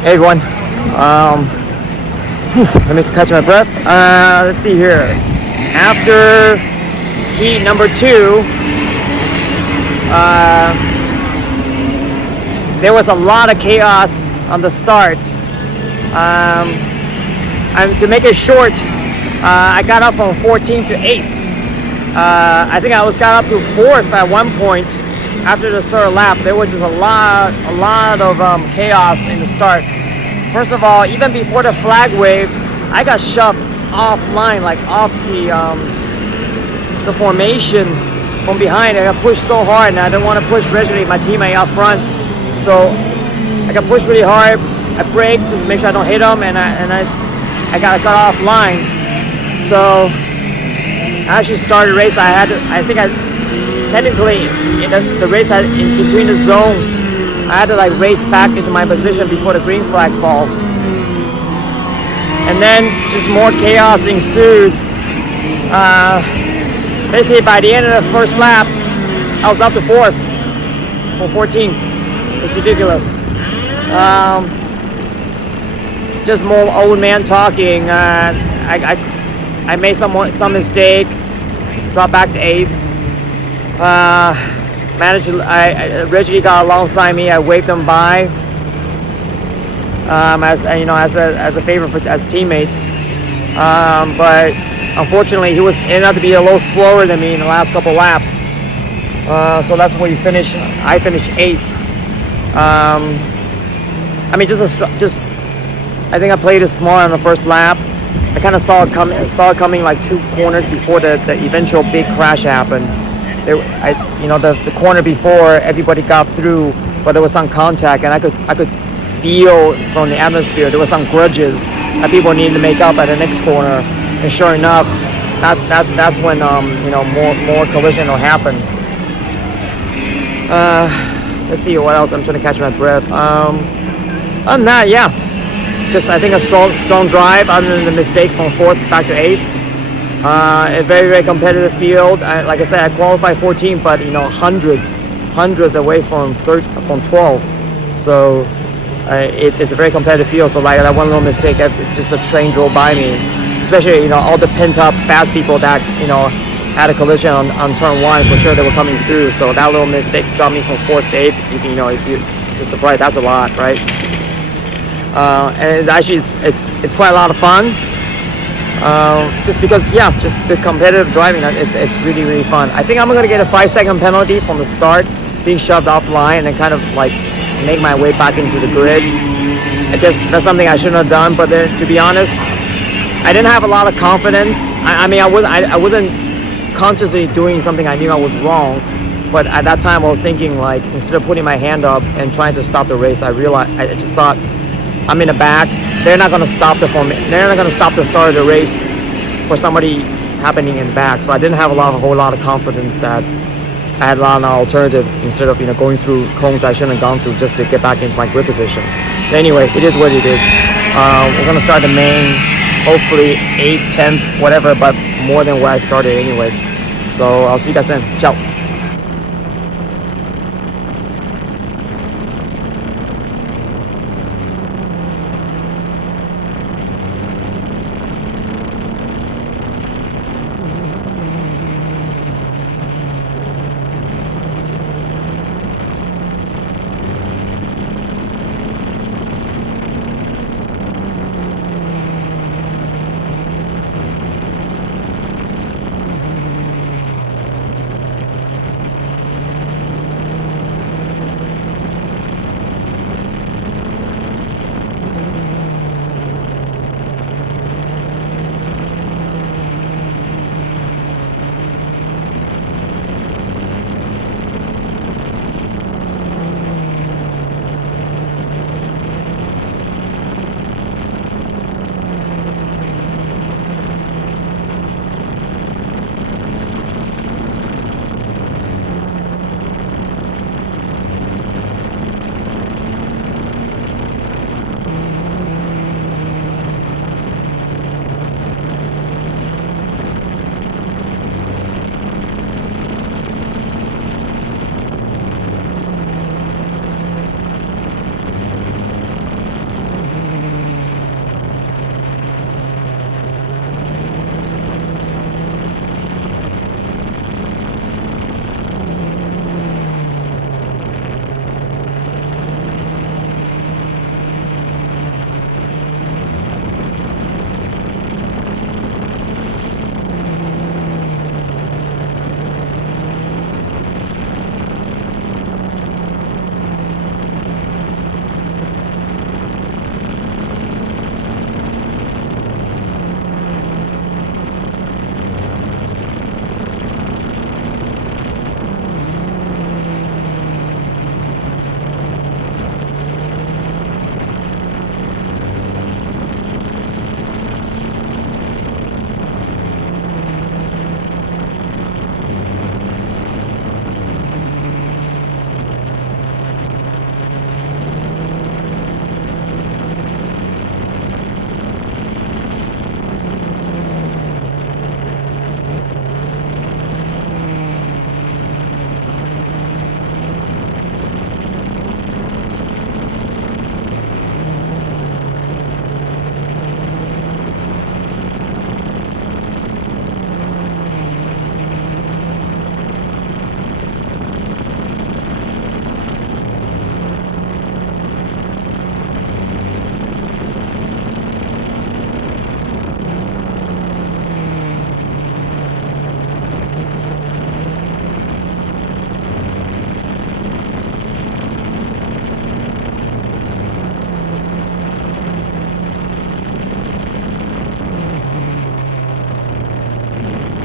Hey everyone, let me catch my breath. Let's see here. After heat number 2, there was a lot of chaos on the start. And to make it short, I got up from 14th to 8th. I think I got up to 4th at one point. After the third lap, there was just a lot of chaos in the start. First of all, even before the flag wave, I got shoved offline, like off the formation from behind. I got pushed so hard, and I didn't want to push Reggie, my teammate, up front. So I got pushed really hard. I braked just to make sure I don't hit him, and I got offline. So I actually started the race. Technically, the race in between the zone, I had to like race back into my position before the green flag fall. And then just more chaos ensued. Basically, by the end of the first lap, I was up to 4th from 14th. It's ridiculous. Just more old man talking. I made some mistake, dropped back to 8th. Reggie got alongside me. I waved him by as a favor as teammates. But unfortunately, he ended up to be a little slower than me in the last couple laps. So that's where I finished 8th. I think I played it smart on the first lap. I kind of saw it coming like 2 corners before the eventual big crash happened. The corner before, everybody got through, but there was some contact, and I could feel from the atmosphere there was some grudges that people needed to make up at the next corner. And sure enough, that's when more collision will happen. Let's see what else. I'm trying to catch my breath. Other than that, yeah, just I think a strong drive. Other than the mistake from 4th back to 8th. A very, very competitive field. Like I said, I qualified 14th, but hundreds away from 12. So it's a very competitive field. So like that one little mistake, just a train drove by me. Especially all the pent up fast people that had a collision on turn 1. For sure they were coming through. So that little mistake dropped me from 4th to 8th. If you're surprised, that's a lot, right? And it's quite a lot of fun. Just because, just the competitive driving, it's really, really fun. I think I'm going to get a 5-second penalty from the start, being shoved offline, and kind of like make my way back into the grid. I guess that's something I shouldn't have done, but then, to be honest, I didn't have a lot of confidence. I wasn't consciously doing something I knew I was wrong, but at that time I was thinking, like, instead of putting my hand up and trying to stop the race, I just thought, I'm in the back. They're not going to stop They're not going to stop the start of the race for somebody happening in the back. So I didn't have a whole lot of confidence that I had a lot of alternative instead of going through cones I shouldn't have gone through just to get back into my grid position. But anyway, it is what it is. We're going to start the main, hopefully 8th, 10th, whatever, but more than where I started anyway. So I'll see you guys then. Ciao.